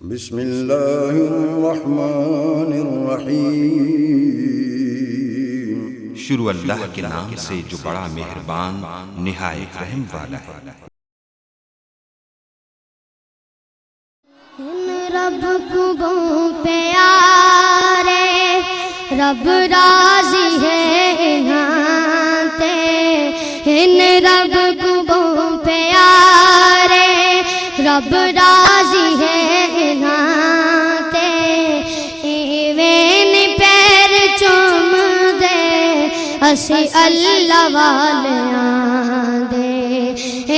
بسم اللہ الرحمن الرحیم۔ شروع اللہ کے نام سے جو بڑا مہربان نہایت رحم والا ہے۔ رب کو پیارے رب راضی ہے انہاں ان رب کو پیارے رب راضی ہے انہاں ایویں پیر چوم دے اسی اللہ والیاں دے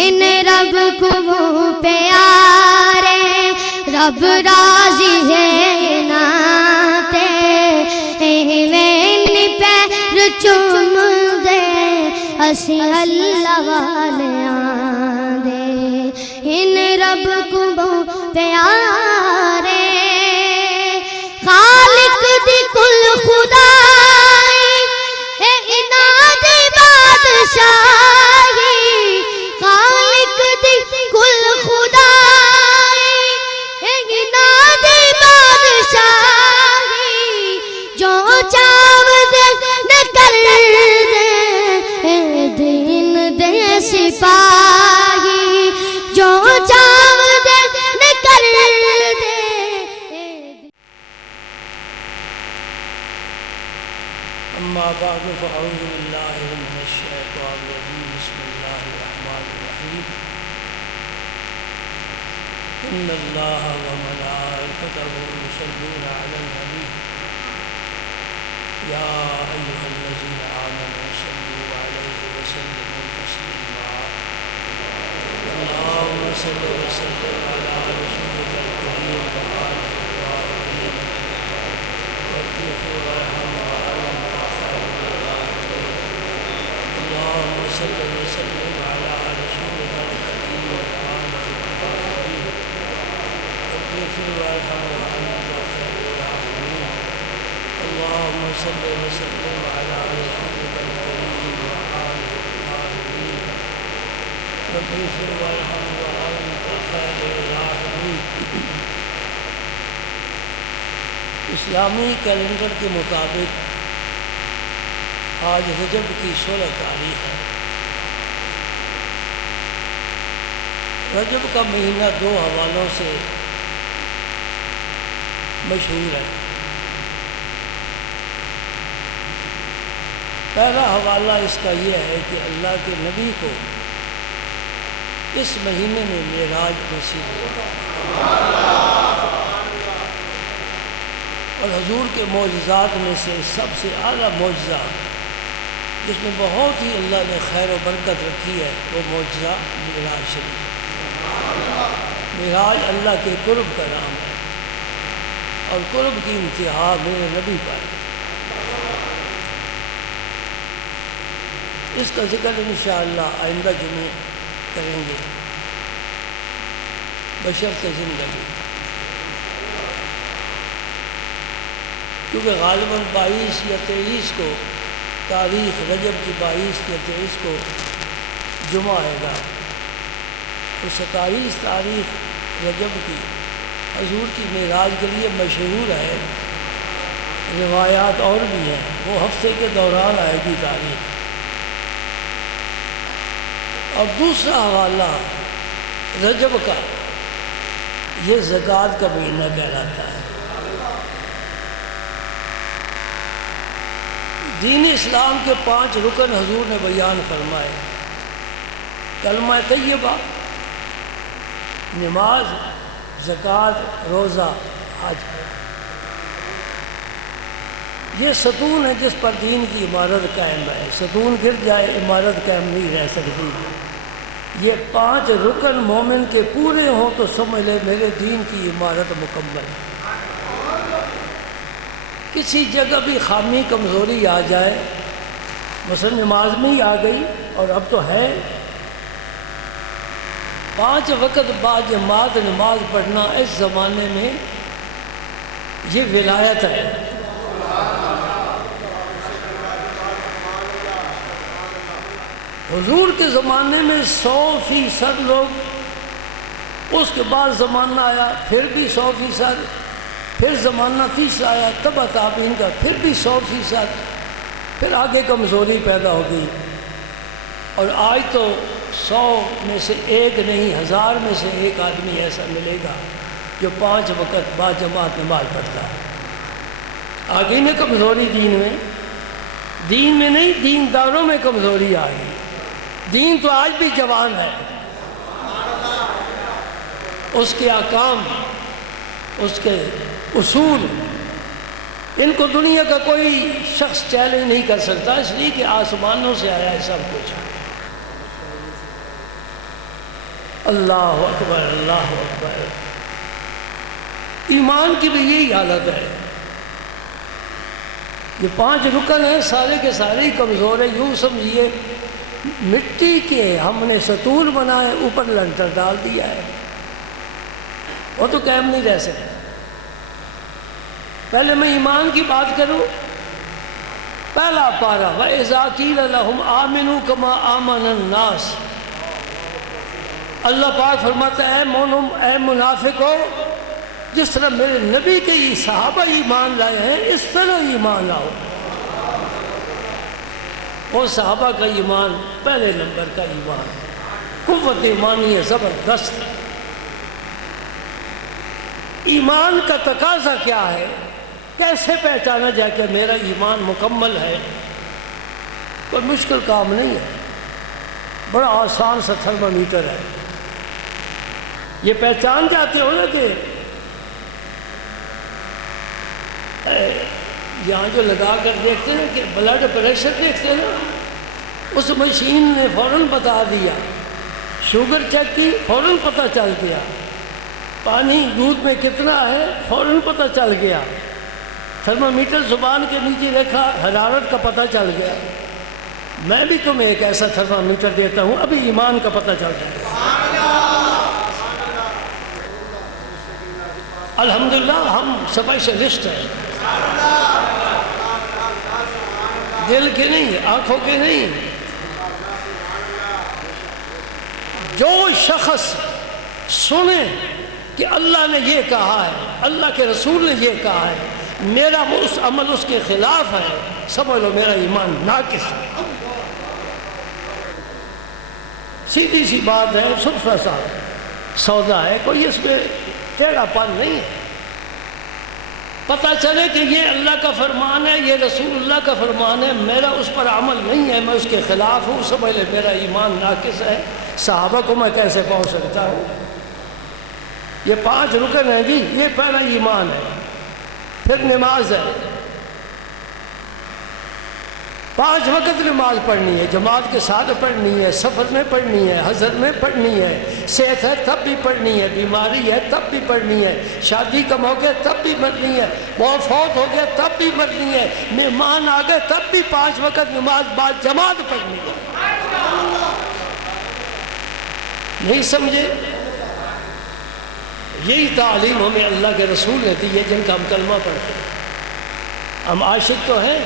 ان رب کو پیارے رب راضی ہے ناتے ایویں پیر چوم دے اسی اللہ والیاں دے ان رب کو پیارے خالق دی کل خدائی اے انہاں دی بادشاہی خالق دی کل خدائی جو چاو دے نہ کر دے دین دے سپاہی جو چاو دے نہ کر دے۔ اما بعد فاعوذ باللہ من الشیطان الرجیم بسم اللہ الرحمن الرحیم ان اللہ وملائکتہ یصلون علی النبی یا ایہا الذین آمنوا صلوا علیہ وسلموا تسلیما اللہم صل وسلم علی رسولک الکریم وآلہ الطاہرین واغفر وارحم وانت خیر الراحمین اللہم صل وسلم علی رسولک الکریم وآلہ الطاہرین واغفر وارحم وانت خیر الراحمین اللہم صل وسلم علی رسولک الکریم وآلہ الطاہرین واغفر وارحم وانت خیر الراحمین۔ اسلامی کیلنڈر کے مطابق آج رجب کی 16 تاریخ ہے۔ رجب کا مہینہ 2 حوالوں سے مشہور ہے۔ پہلا حوالہ اس کا یہ ہے کہ اللہ کے نبی کو اس مہینے میں معراج نصیب ہوا اور حضور کے معجزات میں سے سب سے اعلیٰ معجزہ جس میں بہت ہی اللہ نے خیر و برکت رکھی ہے وہ معجزہ معراج شریف۔ معراج اللہ کے قرب کا نام ہے اور قرب کی انتہا میرے نبی پر ہے۔ اس کا ذکر انشاءاللہ آئندہ جمعے کریں گے بشرط زندگی، کیونکہ غالباً 22 یا 23 کو تاریخ رجب کی 22 یا 23 کو جمعہ آئے گا اور 27 تاریخ رجب کی حضور کی معراج کے لیے مشہور ہے۔ روایات اور بھی ہیں، وہ ہفتے کے دوران آئے گی تاریخ۔ اور دوسرا حوالہ رجب کا یہ زکوٰۃ کا مہینہ کہلاتا ہے۔ دین اسلام کے 5 رکن حضور نے بیان فرمائے، کلمہ طیبہ، نماز، زکوٰۃ، روزہ، حج۔ یہ ستون ہے جس پر دین کی عمارت قائم ہے۔ ستون گر جائے عمارت قائم نہیں رہ سکتی۔ یہ 5 رکن مومن کے پورے ہوں تو سمجھ لے میرے دین کی عمارت مکمل ہے۔ کسی جگہ بھی خامی کمزوری آ جائے، مثلا نماز میں ہی آ گئی اور اب تو ہے 5 وقت بعد جماعت نماز پڑھنا اس زمانے میں یہ ولایت ہے۔ حضور کے زمانے میں 100% لوگ اس کے بعد زمانہ آیا پھر بھی 100%، پھر زمانہ تیسرا آیا تبع تابعین کا پھر بھی 100%، پھر آگے کمزوری پیدا ہو گئی، اور آج تو 100 میں سے ایک نہیں 1000 میں سے ایک آدمی ایسا ملے گا جو 5 وقت با جماعت نماز پڑھتا ہے۔ آگے میں کمزوری دین میں نہیں، دینداروں میں کمزوری آ گئی۔ دین تو آج بھی جوان ہے، اس کے احکام، اس کے اصول، ان کو دنیا کا کوئی شخص چیلنج نہیں کر سکتا، اس لیے کہ آسمانوں سے آیا ہے سب کچھ۔ اللہ اکبر، اللہ اکبر۔ ایمان کی بھی یہی حالت ہے، یہ 5 رکن ہیں، سارے کے سارے ہی کمزور ہیں۔ یوں سمجھیے مٹی کے ہم نے ستون بنائے، اوپر لنٹر ڈال دیا ہے، وہ تو قائم نہیں رہ سکتے۔ پہلے میں ایمان کی بات کروں، پہلا پارہ وَإِذَا قِيلَ لَهُمْ آمِنُوا كَمَا آمَنَ النَّاسُ۔ اللہ پاک فرماتا ہے اے منافقو، جس طرح میرے نبی کے صحابہ ایمان لائے ہیں اس طرح ایمان لاؤ۔ وہ صحابہ کا ایمان پہلے نمبر کا ایمان، قوت ایمانی ہے زبردست۔ ایمان کا تقاضا کیا ہے، کیسے پہچانا جائے کہ میرا ایمان مکمل ہے؟ کوئی مشکل کام نہیں ہے، بڑا آسان سا تھرمامیٹر ہے۔ یہ پہچان جاتے ہو نا کہ یہاں جو لگا کر دیکھتے ہیں کہ بلڈ پریشر دیکھتے ہیں نا، اس مشین نے فوراً بتا دیا، شوگر چیک کی فوراً پتہ چل گیا، پانی دودھ میں کتنا ہے فوراً پتہ چل گیا، تھرمامیٹر زبان کے نیچے رکھا حرارت کا پتہ چل گیا۔ میں بھی تمہیں ایک ایسا تھرمامیٹر دیتا ہوں، ابھی ایمان کا پتہ چل جائے گا۔ الحمدللہ ہم اسپیشلسٹ ہیں، دل کے نہیں، آنکھوں کے نہیں۔ جو شخص سنے کہ اللہ نے یہ کہا ہے، اللہ کے رسول نے یہ کہا ہے، میرا اس عمل اس کے خلاف ہے، سمجھ لو میرا ایمان ناقص ہے۔ سیدھی سی بات ہے، سرفہ سا سودا ہے، کوئی اس میں ٹیڑھا پن نہیں ہے۔ پتہ چلے کہ یہ اللہ کا فرمان ہے، یہ رسول اللہ کا فرمان ہے، میرا اس پر عمل نہیں ہے، میں اس کے خلاف ہوں، سمجھ لے میرا ایمان ناقص ہے۔ صحابہ کو میں کیسے پہنچ سکتا ہوں؟ یہ 5 رکن ہیں جی، یہ پہلا ایمان ہے۔ پھر نماز ہے، 5 وقت نماز پڑھنی ہے، جماعت کے ساتھ پڑھنی ہے، سفر میں پڑھنی ہے، حضر میں پڑھنی ہے، صحت ہے تب بھی پڑھنی ہے، بیماری ہے تب بھی پڑھنی ہے، شادی کا موقع تب بھی پڑھنی ہے، فوت ہو گیا تب بھی پڑھنی ہے، مہمان آ گئے تب بھی 5 وقت نماز بعد جماعت پڑھنی ہے۔ نہیں سمجھے؟ یہی تعلیم ہمیں اللہ کے رسول نے دی ہے، جن کا ہم کلمہ پڑھتے ہیں۔ ہم عاشق تو ہیں،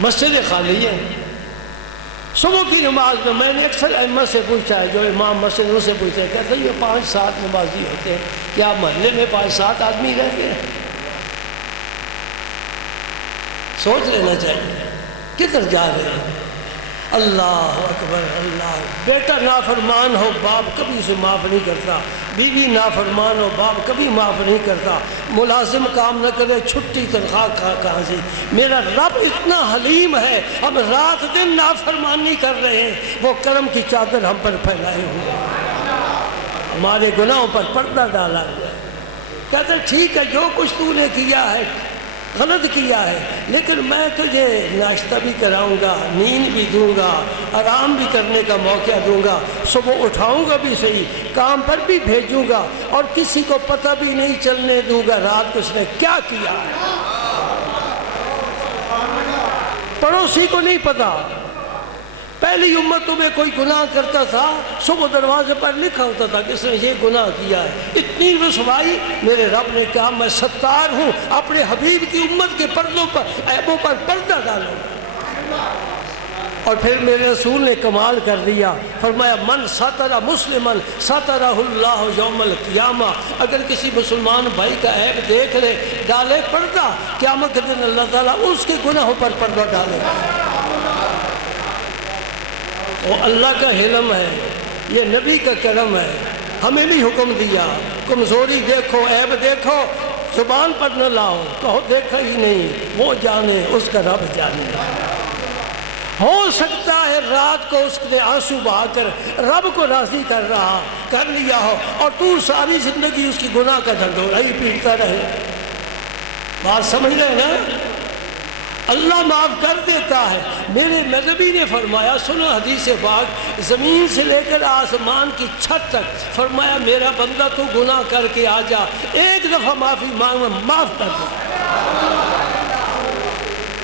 مسجد خالی ہے۔ صبح کی نماز میں نے اکثر ائمہ سے پوچھا ہے، جو امام مسجد ان سے پوچھا ہے، کہتے ہیں یہ 5-7 نمازی ہوتے ہیں، کیا محلے میں 5-7 آدمی رہتے ہیں؟ سوچ لینا چاہیے کدھر جا رہے ہیں۔ اللہ اکبر، اللہ۔ بیٹا نافرمان ہو باپ کبھی اسے معاف نہیں کرتا، بیوی نافرمان ہو باپ کبھی معاف نہیں کرتا، ملازم کام نہ کرے چھٹی تنخواہ کہاں سے؟ میرا رب اتنا حلیم ہے، ہم رات دن نافرمانی کر رہے ہیں، وہ کرم کی چادر ہم پر پھیلائے ہوئے، ہمارے گناہوں پر پردہ ڈالا ہوا ہے۔ کہتے ٹھیک ہے جو کچھ تو نے کیا ہے غلط کیا ہے، لیکن میں تجھے ناشتہ بھی کراؤں گا، نیند بھی دوں گا، آرام بھی کرنے کا موقع دوں گا، صبح اٹھاؤں گا بھی صحیح، کام پر بھی بھیجوں گا، اور کسی کو پتہ بھی نہیں چلنے دوں گا رات کو اس نے کیا کیا ہے۔ پڑوسی کو نہیں پتا۔ پہلی امتوں میں کوئی گناہ کرتا تھا، صبح دروازے پر لکھا ہوتا تھا کہ اس نے یہ گناہ کیا ہے۔ اتنی رسوائی، میرے رب نے کہا میں ستار ہوں، اپنے حبیب کی امت کے پردوں پر عیبوں پر پردہ ڈالوں گا۔ اور پھر میرے رسول نے کمال کر دیا، فرمایا من ستر مسلمن سترہ اللہ یوم القیامہ، اگر کسی مسلمان بھائی کا عیب دیکھ لے، ڈالے پردہ، قیامت کے دن اللہ تعالیٰ اس کے گناہوں پر پردہ ڈالے گا۔ وہ اللہ کا حلم ہے، یہ نبی کا کرم ہے، ہمیں بھی حکم دیا کمزوری دیکھو، عیب دیکھو، زبان پر نہ لاؤ، کہو دیکھا ہی نہیں، وہ جانے، اس کا رب جانے۔ ہو سکتا ہے رات کو اس نے آنسو بہا کر رب کو راضی کر لیا ہو، اور تو ساری زندگی اس کی گناہ کا ڈھنڈورا ہی پیٹتا رہے۔ بات سمجھ رہے نا؟ اللہ معاف کر دیتا ہے۔ میرے نبی نے فرمایا، سنو حدیث پاک، زمین سے لے کر آسمان کی چھت تک، فرمایا میرا بندہ تو گناہ کر کے آ جا، ایک دفعہ معافی مانگ، معاف کر دے۔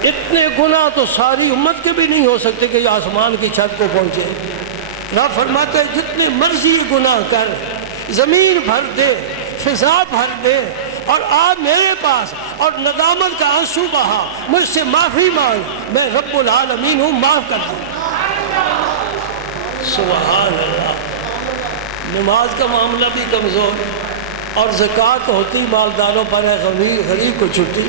اتنے گناہ تو ساری امت کے بھی نہیں ہو سکتے کہ یہ آسمان کی چھت کو پہنچے۔ رب فرماتا ہے جتنے مرضی گناہ کر، زمین بھر دے، فضا بھر دے، اور آ میرے پاس اور ندامت کا آنسو بہا، مجھ سے معافی مانگ، میں رب العالمین ہوں، معاف کر دوں۔ سبحان اللہ۔ نماز کا معاملہ بھی کمزور، اور زکوٰۃ ہوتی مالداروں پر ہے، غریب کو چھٹی۔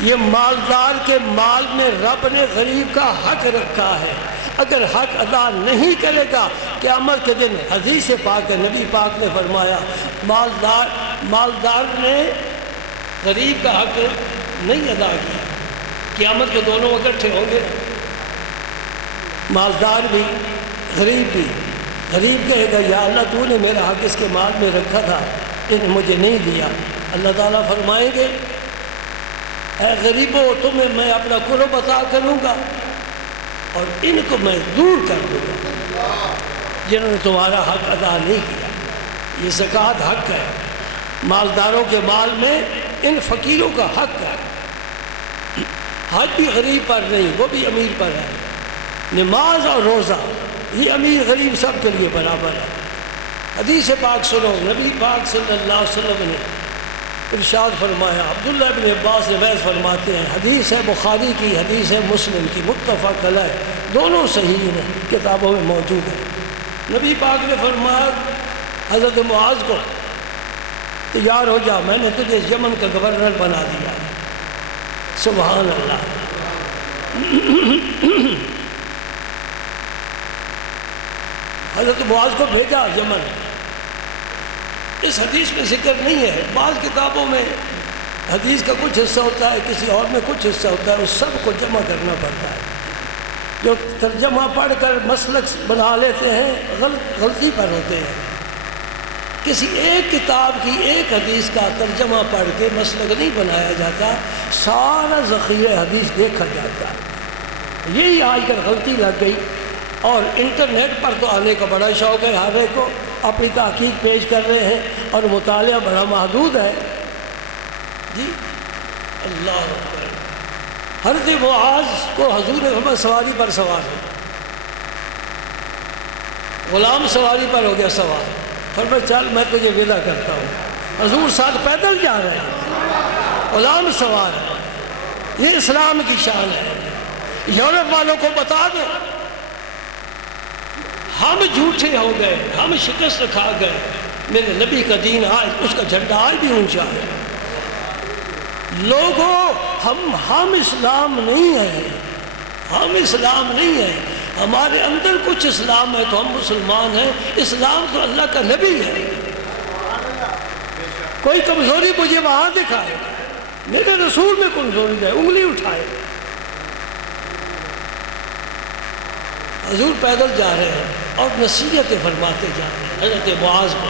یہ مالدار کے مال میں رب نے غریب کا حق رکھا ہے، اگر حق ادا نہیں کرے گا قیامت کے دن، حدیث پاک ہے، نبی پاک نے فرمایا مالدار نے غریب کا حق نہیں ادا کیا، قیامت کے دونوں اکٹھے ہوں گے، مالدار بھی غریب بھی۔ غریب کہے گا یا اللہ تو نے میرا حق اس کے مال میں رکھا تھا، انہیں مجھے نہیں دیا۔ اللہ تعالیٰ فرمائیں گے اے غریبوں، تمہیں میں اپنا قرب عطا کروں گا اور ان کو میں دور کر دوں گا جنہوں نے تمہارا حق ادا نہیں کیا۔ یہ زکوٰۃ حق ہے، مالداروں کے مال میں ان فقیروں کا حق ہے۔ حج بھی غریب پر نہیں، وہ بھی امیر پر ہے۔ نماز اور روزہ یہ امیر غریب سب کے لیے برابر ہے۔ حدیث پاک سنو، نبی پاک صلی اللہ علیہ وسلم نے ارشاد فرمایا، عبداللہ بن عباس روایت فرماتے ہیں، حدیث ہے بخاری کی، حدیث ہے مسلم کی، متفق علیہ، دونوں صحیح ہیں، کتابوں میں موجود ہے۔ نبی پاک نے فرمایا حضرت معاذ کو، تیار ہو جا، میں نے تجھے یمن کا گورنر بنا دیا۔ سبحان اللہ۔ حضرت معاذ کو بھیجا یمن۔ اس حدیث میں ذکر نہیں ہے، بعض کتابوں میں حدیث کا کچھ حصہ ہوتا ہے، کسی اور میں کچھ حصہ ہوتا ہے، اس سب کو جمع کرنا پڑتا ہے۔ جو ترجمہ پڑھ کر مسلک بنا لیتے ہیں، غلطی پر ہوتے ہیں۔ کسی ایک کتاب کی ایک حدیث کا ترجمہ پڑھ کے مسلک نہیں بنایا جاتا، سارا ذخیرہ حدیث دیکھا جاتا ہے۔ یہی آج کل غلطی لگ گئی، اور انٹرنیٹ پر تو آنے کا بڑا شوق ہے، ہر ایک کو اپنی تحقیق پیش کر رہے ہیں، اور مطالعہ بڑا محدود ہے۔ جی اللہ اکبر۔ حضرت معاذ کو حضور نے فرمایا سواری پر سوار ہو، غلام سواری پر ہو گیا سوار، فرمایا چل میں تجھے ودا کرتا ہوں۔ حضور ساتھ پیدل جا رہے ہیں، غلام سوار ہے۔ یہ اسلام کی شان ہے۔ یورپ والوں کو بتا دیں ہم جھوٹے ہو گئے، ہم شکست کھا گئے، میرے نبی کا دین آج، اس کا جھنڈا آج بھی اونچا ہے۔ لوگوں ہم اسلام نہیں ہیں، ہم اسلام نہیں ہیں، ہمارے اندر کچھ اسلام ہے تو ہم مسلمان ہیں۔ اسلام تو اللہ کا نبی ہے۔ کوئی کمزوری مجھے وہاں دکھائے، میرے رسول میں کمزوری ہے، انگلی اٹھائے۔ حضور پیدل جا رہے ہیں اور نصیحتیں فرماتے جا رہے ہیں حضرت معاذ کو۔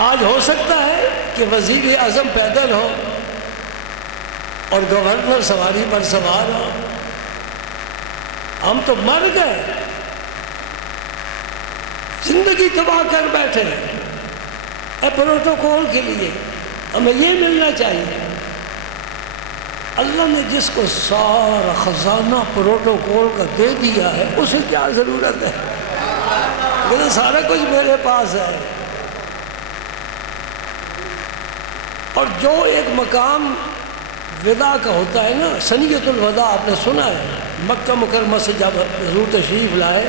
آج ہو سکتا ہے کہ وزیر اعظم پیدل ہو اور گورنر سواری پر سوار ہو، ہم تو مر گئے، زندگی تباہ کر بیٹھے اے پروٹوکول کے لیے، ہمیں یہ ملنا چاہیے۔ اللہ نے جس کو سارا خزانہ پروٹوکول کا دے دیا ہے، اسے کیا ضرورت ہے؟ لیکن سارا کچھ میرے پاس ہے۔ اور جو ایک مقام ودا کا ہوتا ہے نا، سنیت الوداع آپ نے سنا ہے، مکہ مکرمہ سے جب حضور تشریف لائے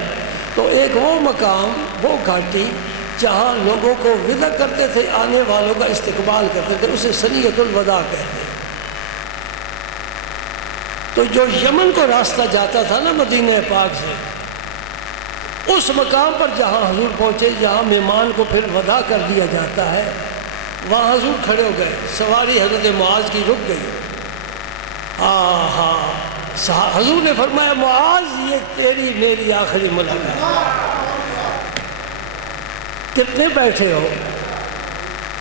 تو ایک وہ مقام، وہ گھاٹی جہاں لوگوں کو ودا کرتے تھے، آنے والوں کا استقبال کرتے تھے، اسے سنیت الوداع کہتے ہیں۔ تو جو یمن کو راستہ جاتا تھا نا مدینہ پاک سے، اس مقام پر جہاں حضور پہنچے، جہاں مہمان کو پھر ودا کر دیا جاتا ہے، وہاں حضور کھڑے ہو گئے، سواری حضرت معاذ کی رک گئی۔ حضور نے فرمایا معاذ یہ تیری میری آخری ملاقات۔ کتنے بیٹھے ہو؟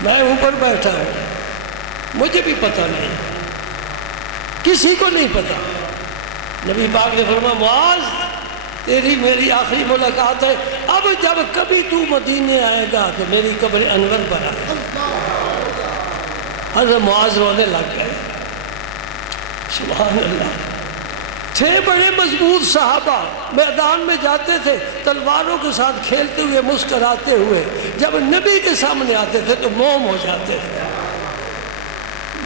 میں اوپر بیٹھا ہوں، مجھے بھی پتہ نہیں، کسی کو نہیں پتہ۔ نبی پاک نے فرمایا معاذ تیری میری آخری ملاقات ہے، اب جب کبھی تو مدینے آئے گا تو میری قبر انور پر آئے۔ حضرت معاذ رونے لگ گئے، سبحان اللہ۔ تھے بڑے مضبوط صحابہ، میدان میں جاتے تھے تلواروں کے ساتھ کھیلتے ہوئے، مسکراتے ہوئے، جب نبی کے سامنے آتے تھے تو موم ہو جاتے تھے۔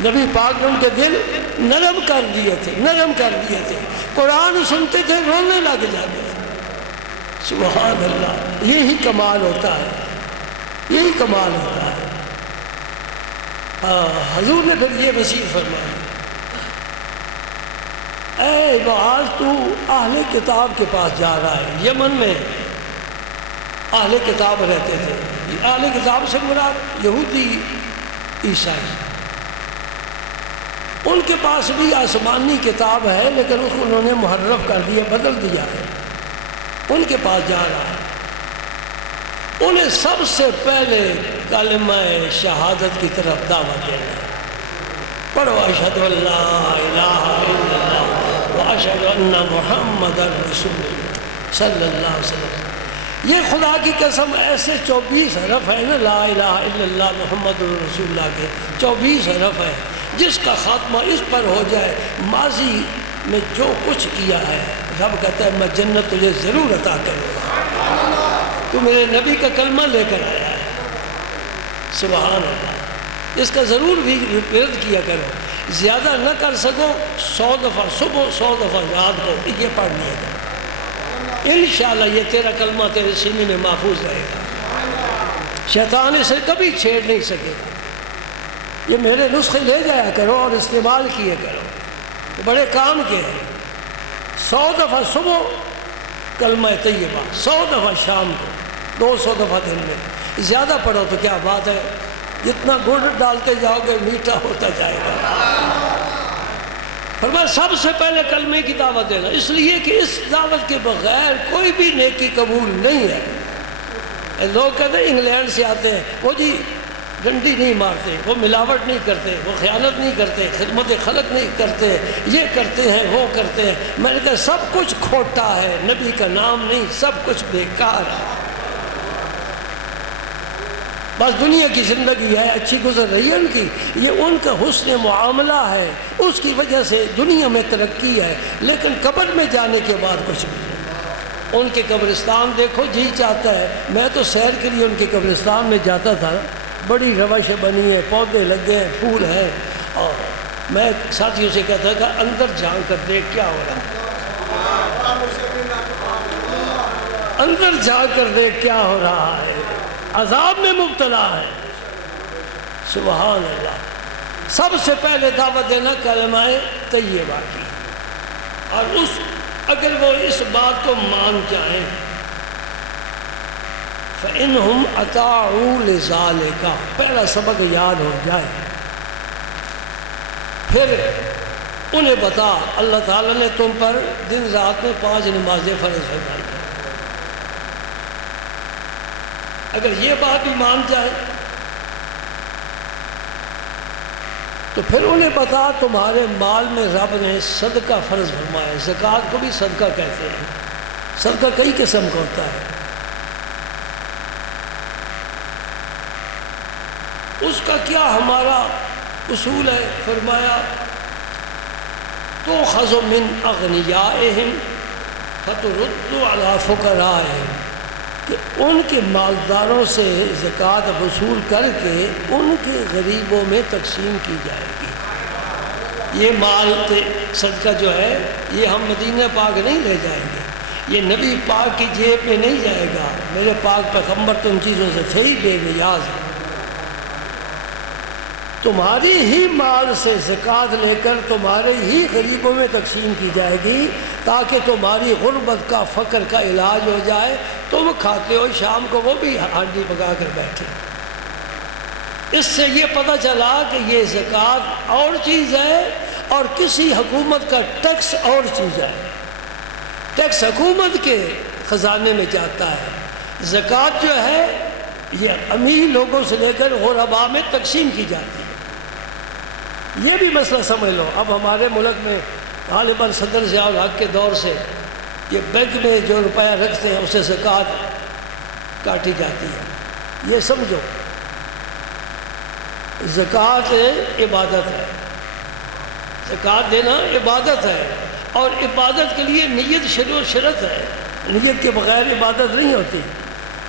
نبی پاک نے ان کے دل نرم کر دیے تھے، نرم کر دیے تھے، قرآن سنتے تھے رونے لگ جاتے تھے۔ سبحان اللہ، یہی کمال ہوتا ہے، یہی کمال ہوتا ہے۔ حضور نے پھر یہ وصیت فرمائی، اے معاذ تو اہل کتاب کے پاس جا رہا ہے۔ یمن میں اہل کتاب رہتے تھے، اہل کتاب سے مراد یہودی، عیسائی، ان کے پاس بھی آسمانی کتاب ہے لیکن اس کو انہوں نے محرف کر دیا، بدل دیا ہے۔ ان کے پاس جا رہا ہے، انہیں سب سے پہلے کلمہ شہادت کی طرف دعوت دینا ہے۔ پڑھو اشہد ان لا الہ الا اللہ واشہد ان محمد رسول اللہ صلی اللہ علیہ وسلم۔ یہ خدا کی قسم ایسے 24 حرف ہے نا، لا الہ الا اللہ محمد رسول اللہ کے 24 حرف ہے، جس کا خاتمہ اس پر ہو جائے، ماضی میں جو کچھ کیا ہے رب کہتا ہے میں جنت تجھے ضرور عطا کروں گا، تو میرے نبی کا کلمہ لے کر آیا ہے۔ سبحان اللہ، اس کا ضرور بھی ورد کیا کرو، زیادہ نہ کر سکو 100 دفعہ صبح 100 دفعہ رات کو یہ پڑھ لیا کرو، انشاءاللہ یہ تیرا کلمہ تیرے سینے میں محفوظ رہے گا، شیطان اسے کبھی چھیڑ نہیں سکے گا۔ یہ میرے نسخے لے جایا کرو اور استعمال کیے کرو، بڑے کام کے ہیں۔ 100 دفعہ صبح کلمہ طیبہ، 100 دفعہ شام کو، 200 دفعہ دن میں، زیادہ پڑھو تو کیا بات ہے، جتنا گڑ ڈالتے جاؤ گے میٹھا ہوتا جائے گا۔ فرمایا سب سے پہلے کلمے کی دعوت دینا، اس لیے کہ اس دعوت کے بغیر کوئی بھی نیکی قبول نہیں ہے۔ لوگ کہتے ہیں انگلینڈ سے آتے ہیں، وہ جی ڈنڈی نہیں مارتے، وہ ملاوٹ نہیں کرتے، وہ خیانت نہیں کرتے، خدمت خلق نہیں کرتے، یہ کرتے ہیں وہ کرتے ہیں۔ میں نے کہا سب کچھ کھوٹا ہے، نبی کا نام نہیں، سب کچھ بیکار ہے۔ بس دنیا کی زندگی ہے، اچھی گزر رہی ہے ان کی، یہ ان کا حسن معاملہ ہے، اس کی وجہ سے دنیا میں ترقی ہے، لیکن قبر میں جانے کے بعد کچھ نہیں۔ ان کے قبرستان دیکھو، جی چاہتا ہے، میں تو سیر کے لیے ان کے قبرستان میں جاتا تھا، بڑی روش بنی ہے، پودے لگے ہیں، پھول ہیں، اور میں ساتھیوں سے کہتا کہ اندر جھانک کر دیکھ کیا ہو رہا ہے، اندر جھانک کر دیکھ کیا ہو رہا ہے، عذاب میں مبتلا ہے۔ سبحان اللہ، سب سے پہلے دعوت دینا کلمہ طیبہ کی، اور اگر وہ اس بات کو مان جائیں فَإِنْهُمْ أَطَاعُوا لِذَلِكَ، پہلا سبق یاد ہو جائے، پھر انہیں بتا اللہ تعالیٰ نے تم پر دن رات میں 5 نمازیں فرض فرمائی ہیں۔ اگر یہ بات بھی مان جائے تو پھر انہیں بتا تمہارے مال میں رب نے صدقہ فرض فرمایا ہے، زکوٰۃ کو بھی صدقہ کہتے ہیں، صدقہ کئی قسم کا ہوتا ہے، اس کا کیا ہمارا اصول ہے؟ فرمایا تُؤْخَذُ مِنْ أَغْنِيَائِهِمْ فَتُرَدُّ عَلَىٰ فُقَرَائِهِمْ، کہ ان کے مالداروں سے زکوٰۃ وصول کر کے ان کے غریبوں میں تقسیم کی جائے گی۔ یہ مال صدقہ جو ہے یہ ہم مدینہ پاک نہیں لے جائیں گے، یہ نبی پاک کی جیب میں نہیں جائے گا، میرے پاک پیغمبر تو ان چیزوں سے تھے ہی بے نیاز۔ تمہاری ہی مال سے زکوٰۃ لے کر تمہارے ہی غریبوں میں تقسیم کی جائے گی تاکہ تمہاری غربت کا فقر کا علاج ہو جائے۔ تم کھاتے ہو شام کو، وہ بھی ہانڈی پکا کر بیٹھے۔ اس سے یہ پتہ چلا کہ یہ زکوٰۃ اور چیز ہے اور کسی حکومت کا ٹیکس اور چیز ہے۔ ٹیکس حکومت کے خزانے میں جاتا ہے، زکوٰۃ جو ہے یہ امیر لوگوں سے لے کر غرباء میں تقسیم کی جاتی ہے۔ یہ بھی مسئلہ سمجھ لو، اب ہمارے ملک میں غالباً صدر ضیاء الحق کے دور سے یہ بینک میں جو روپیہ رکھتے ہیں اسے زکوٰۃ کاٹی جاتی ہے۔ یہ سمجھو زکوٰۃ عبادت ہے، زکوٰۃ دینا عبادت ہے، اور عبادت کے لیے نیت شروع و شرط ہے، نیت کے بغیر عبادت نہیں ہوتی۔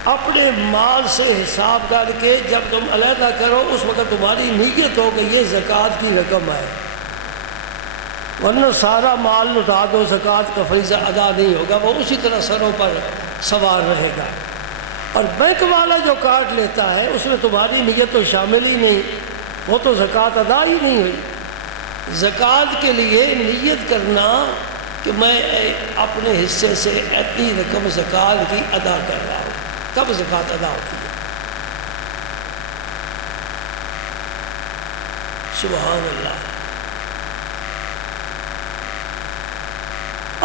اپنے مال سے حساب کر کے جب تم علیحدہ کرو اس وقت تمہاری نیت ہو کہ یہ زکوٰۃ کی رقم ہے، ورنہ سارا مال لٹا دو زکوٰۃ کا فریضہ ادا نہیں ہوگا، وہ اسی طرح سروں پر سوار رہے گا۔ اور بینک والا جو کاٹ لیتا ہے اس میں تمہاری نیت تو شامل ہی نہیں، وہ تو زکوٰۃ ادا ہی نہیں ہوئی۔ زکوٰۃ کے لیے نیت کرنا کہ میں اپنے حصے سے اتنی رقم زکوٰۃ کی ادا کر رہا ہوں، تب زکوٰۃ ادا ہوتی ہے۔ سبحان اللہ۔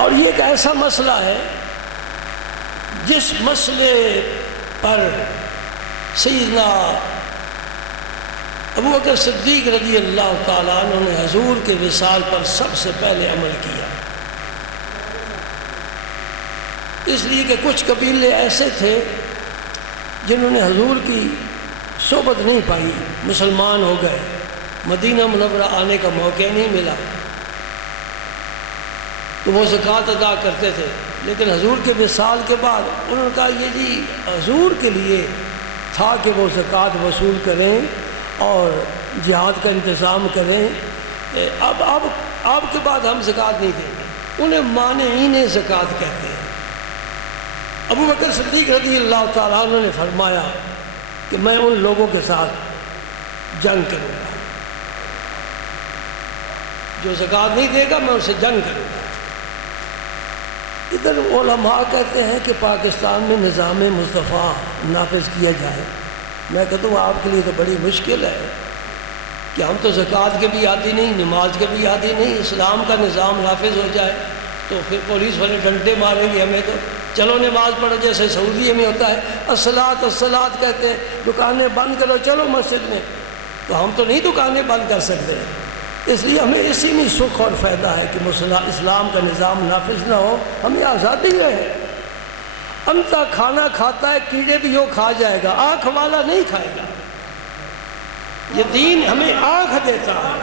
اور یہ ایک ایسا مسئلہ ہے جس مسئلے پر سیدنا ابو بکر صدیق رضی اللہ تعالیٰ عنہ نے حضور کے وصال پر سب سے پہلے عمل کیا، اس لیے کہ کچھ قبیلے ایسے تھے جنہوں نے حضور کی صحبت نہیں پائی، مسلمان ہو گئے، مدینہ منورہ آنے کا موقع نہیں ملا، تو وہ زکوٰۃ ادا کرتے تھے۔ لیکن حضور کے وصال کے بعد انہوں نے کہا یہ جی حضور کے لیے تھا کہ وہ زکوٰۃ وصول کریں اور جہاد کا انتظام کریں، اب آپ کے بعد ہم زکوٰۃ نہیں دیں گے۔ انہیں مانعین زکوٰۃ کہتے ہیں۔ ابو بکر صدیق رضی اللہ تعالیٰ عنہ نے فرمایا کہ میں ان لوگوں کے ساتھ جنگ کروں گا، جو زکوٰۃ نہیں دے گا میں اسے جنگ کروں گا۔ ادھر علماء کہتے ہیں کہ پاکستان میں نظام مصطفیٰ نافذ کیا جائے۔ میں کہتا ہوں آپ کے لیے تو بڑی مشکل ہے کہ ہم تو زکوٰۃ کے بھی عادی نہیں، نماز کے بھی عادی نہیں، اسلام کا نظام نافذ ہو جائے تو پھر پولیس والے ڈنڈے ماریں گے ہمیں، تو چلو نماز پڑھو، جیسے سعودیہ میں ہوتا ہے الصلاۃ الصلاۃ کہتے ہیں، دکانیں بند کرو چلو مسجد میں، تو ہم تو نہیں دکانیں بند کر سکتے۔ اس لیے ہمیں اسی میں سکھ اور فائدہ ہے کہ اسلام کا نظام نافذ نہ ہو، ہمیں آزادی رہے۔ انتا کھانا کھاتا ہے، کیڑے بھی وہ کھا جائے گا، آنکھ والا نہیں کھائے گا۔ یہ دین ہمیں آنکھ دیتا ہے،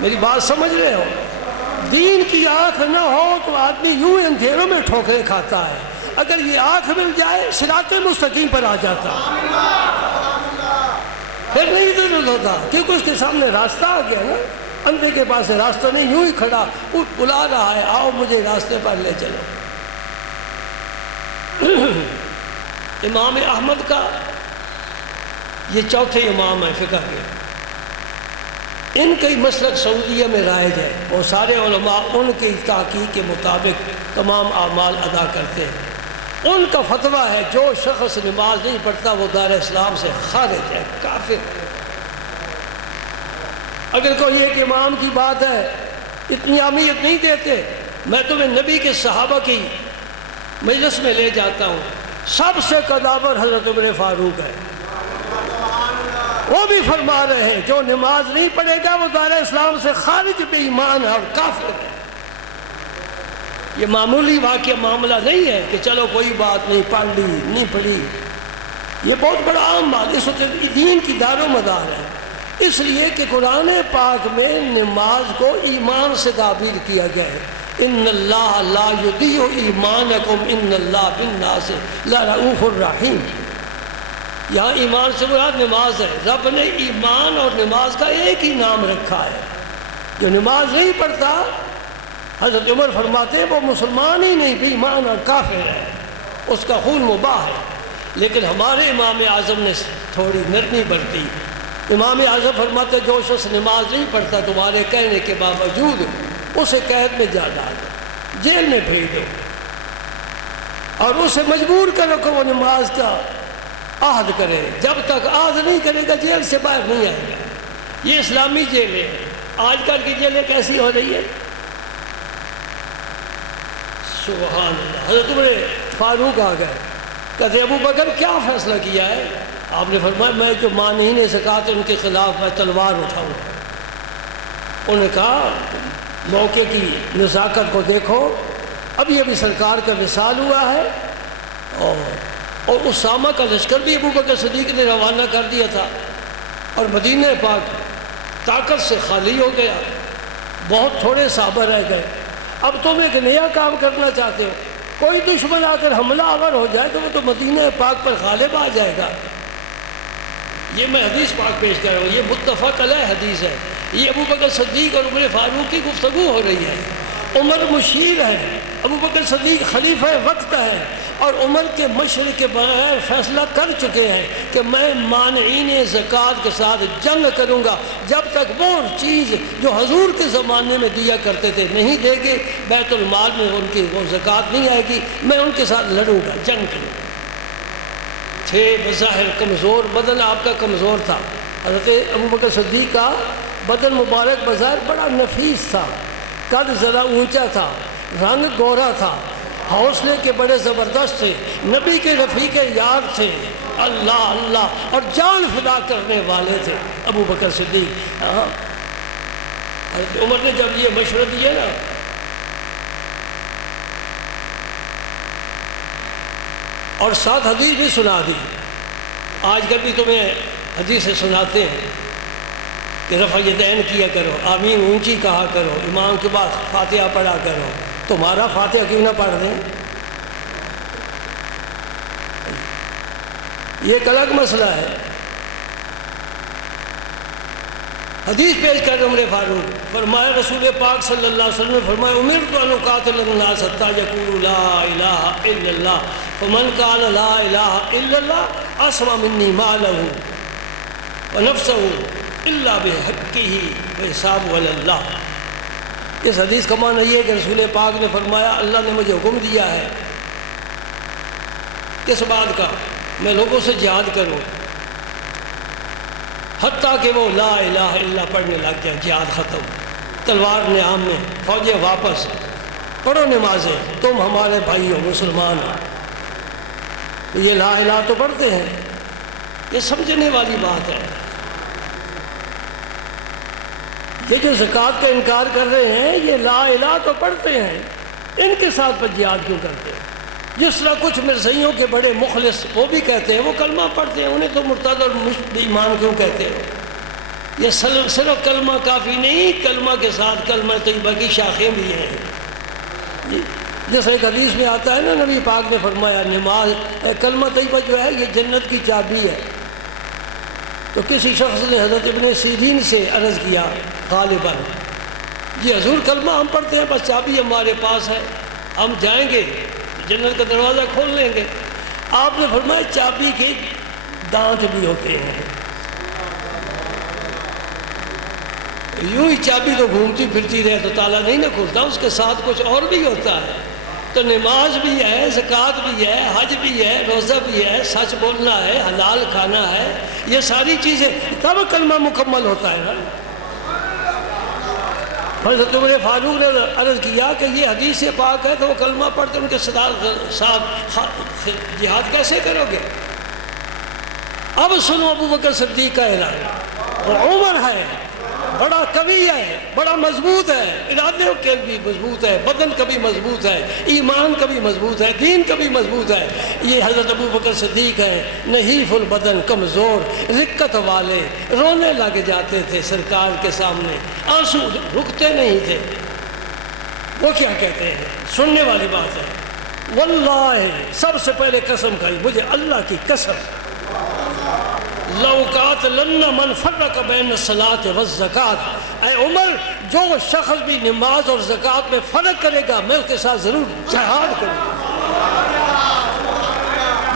میری بات سمجھ رہے ہو؟ دین کی آنکھ نہ ہو تو آدمی یوں اندھیروں میں ٹھوکریں کھاتا ہے، اگر یہ آنکھ مل جائے صراط مستقیم پر آ جاتا ہے، پھر نہیں ضرورت ہوتا، کیونکہ اس کے سامنے راستہ آ گیا نا۔ اندھے کے پاس راستہ نہیں، یوں ہی کھڑا بلا رہا ہے آؤ مجھے راستے پر لے چلو۔ امام احمد کا یہ چوتھے امام ہیں فقہ کے، ان کا ہی مسلک سعودیہ میں رائج ہے، وہ سارے علماء ان کی تحقیق کے مطابق تمام اعمال ادا کرتے ہیں۔ ان کا فتویٰ ہے جو شخص نماز نہیں پڑھتا وہ دار اسلام سے خارج ہے، کافر ہے۔ اگر کوئی ایک امام کی بات ہے اتنی اہمیت نہیں دیتے، میں تمہیں نبی کے صحابہ کی مجلس میں لے جاتا ہوں، سب سے قدابر حضرت عمر فاروق ہے، وہ بھی فرما رہے ہیں جو نماز نہیں پڑھے گا وہ دار اسلام سے خارج بے ایمان ہے اور کافر ہے۔ یہ معمولی واقعہ معاملہ نہیں ہے کہ چلو کوئی بات نہیں، پڑھ لی نہیں پڑھی، یہ بہت بڑا عام بات، اس وقت دین کی دار و مدار ہے۔ اس لیے کہ قرآن پاک میں نماز کو ایمان سے تعبیر کیا گیا ہے، ان اللہ لا یضیع ایمانکم ان اللہ بالناس لرؤوف الرحیم۔ یہاں ایمان سے مراد نماز ہے، رب نے ایمان اور نماز کا ایک ہی نام رکھا ہے، جو نماز نہیں پڑھتا حضرت عمر فرماتے ہیں وہ مسلمان ہی نہیں بھی معنی کافر ہے، اس کا خون مباح ہے۔ لیکن ہمارے امام اعظم نے تھوڑی نرمی برتی۔ امام اعظم فرماتے جو شخص نماز نہیں پڑھتا تمہارے کہنے کے باوجود اسے قید میں جا ڈالو، جیل میں بھیج دو، اور اسے مجبور کرو کہ وہ نماز کا عہد کرے۔ جب تک عہد نہیں کرے گا جیل سے باہر نہیں آئے گا۔ یہ اسلامی جیلیں ہیں۔ آج کل کی جیلیں کیسی ہو رہی ہے؟ سبحان اللہ۔ حضرت عمر فاروق آ گئے، کہتے ابو بکر کیا فیصلہ کیا ہے؟ آپ نے فرمایا میں جو مانعین زکوٰۃ ان کے خلاف میں تلوار اٹھاؤں۔ انہوں نے کہا موقع کی نزاکت کو دیکھو، ابھی ابھی سرکار کا وصال ہوا ہے، اور اسامہ کا لشکر بھی ابو بکر صدیق نے روانہ کر دیا تھا، اور مدینہ پاک طاقت سے خالی ہو گیا، بہت تھوڑے صحابہ رہ گئے۔ اب تم ایک نیا کام کرنا چاہتے ہو، کوئی دشمن آ کر حملہ آور ہو جائے تو وہ تو مدینہ پاک پر غالب آ جائے گا۔ یہ میں حدیث پاک پیش کر رہا ہوں، یہ متفق علیہ حدیث ہے۔ یہ ابو بکر صدیق اور عمر فاروق کی گفتگو ہو رہی ہے۔ عمر مشیر ہے، ابو بکر صدیق خلیفہ وقت ہے، اور عمر کے مشورے کے بغیر فیصلہ کر چکے ہیں کہ میں مانعین زکوٰۃ کے ساتھ جنگ کروں گا، جب تک وہ چیز جو حضور کے زمانے میں دیا کرتے تھے نہیں دے گے، بیت المال میں ان کی وہ زکوٰۃ نہیں آئے گی، میں ان کے ساتھ لڑوں گا، جنگ کروں گا۔ تھے بظاہر کمزور، بدن آپ کا کمزور تھا۔ حضرت ابو بکر صدیق کا بدن مبارک بظاہر بڑا نفیس تھا، قد ذرا اونچا تھا، رنگ گورا تھا، حوصلے کے بڑے زبردست تھے، نبی کے رفیق یار تھے، اللہ اللہ، اور جان فدا کرنے والے تھے ابو بکر صدیق۔ حضرت عمر نے جب یہ مشورہ دیا نا، اور ساتھ حدیث بھی سنا دی، آج کل بھی تمہیں حدیثیں سناتے ہیں کہ رفع یدین کیا کرو، آمین اونچی کہا کرو، امام کے بعد فاتحہ پڑھا کرو۔ تمہارا فاتحہ کیوں نہ پڑھ دیں؟ یہ ایک الگ مسئلہ ہے۔ حدیث پیش کر عمر فاروق، فرمایا رسول پاک صلی اللہ علیہ وسلم نے فرمایا امرت ان اقاتل الناس حتی یقولوا لا الہ الا اللہ فمن قال لا الہ الا اللہ اسمع منی مالہ ونفسہ الا بحقہ وحسابہ علی اللہ۔ اس حدیث کا معنی یہ ہے کہ رسول پاک نے فرمایا اللہ نے مجھے حکم دیا ہے کس بات کا؟ میں لوگوں سے جہاد کروں حتیٰ کہ وہ لا الہ الا اللہ پڑھنے لگ جائیں، جہاد ختم، تلوار نیام میں، فوجیں واپس، پڑھو نمازیں، تم ہمارے بھائی ہو، مسلمان ہو۔ یہ لا الہ تو پڑھتے ہیں، یہ سمجھنے والی بات ہے۔ یہ جو زکوٰۃ کا انکار کر رہے ہیں یہ لا الہ تو پڑھتے ہیں، ان کے ساتھ پر جہاد کیوں کرتے ہیں؟ جس طرح کچھ مرزائیوں کے بڑے مخلص وہ بھی کہتے ہیں، وہ کلمہ پڑھتے ہیں، انہیں تو مرتد اور بے ایمان کیوں کہتے ہو؟ یہ صرف کلمہ کافی نہیں، کلمہ کے ساتھ کلمہ طیبہ کی شاخیں بھی ہیں۔ جیسے ایک حدیث میں آتا ہے نا، نبی پاک نے فرمایا نماز کلمہ طیبہ جو ہے یہ جنت کی چابی ہے۔ تو کسی شخص نے حضرت ابن سیرین سے عرض کیا غالباً، جی حضور کلمہ ہم پڑھتے ہیں بس چابی ہمارے پاس ہے، ہم جائیں گے جنت کا دروازہ کھول لیں گے۔ آپ نے فرمایا چابی کے دانت بھی ہوتے ہیں، یوں ہی چابی تو گھومتی پھرتی رہے تو تالا نہیں نہ کھلتا، اس کے ساتھ کچھ اور بھی ہوتا ہے۔ تو نماز بھی ہے، زکوٰۃ بھی ہے، حج بھی ہے، روزہ بھی ہے، سچ بولنا ہے، حلال کھانا ہے، یہ ساری چیزیں تب کلمہ مکمل ہوتا ہے نا۔ حضرت عمر فاروق نے عرض کیا کہ یہ حدیث پاک ہے تو وہ کلمہ پڑھتے ان کے ساتھ جہاد کیسے کرو گے؟ اب سنو ابو بکر صدیق کا اعلان، اور عمر ہے بڑا قوی ہے، بڑا مضبوط ہے، ارادے کے بھی مضبوط ہے، بدن کا بھی مضبوط ہے، ایمان کا بھی مضبوط ہے، دین کا بھی مضبوط ہے۔ یہ حضرت ابو بکر صدیق ہیں، نحیف البدن، کمزور، رقت والے، رونے لگ جاتے تھے سرکار کے سامنے، آنسو رکتے نہیں تھے۔ وہ کیا کہتے ہیں؟ سننے والی بات ہے۔ واللہ، سب سے پہلے قسم کھائی، مجھے اللہ کی قسم، لَأُقَاتِلَنَّ مَنْ فَرَّقَ بَيْنَ الصَّلَاةِ وَالزَّكَاةِ، اے عمر جو شخص بھی نماز اور زکوٰۃ میں فرق کرے گا میں اس کے ساتھ ضرور جہاد کروں گا۔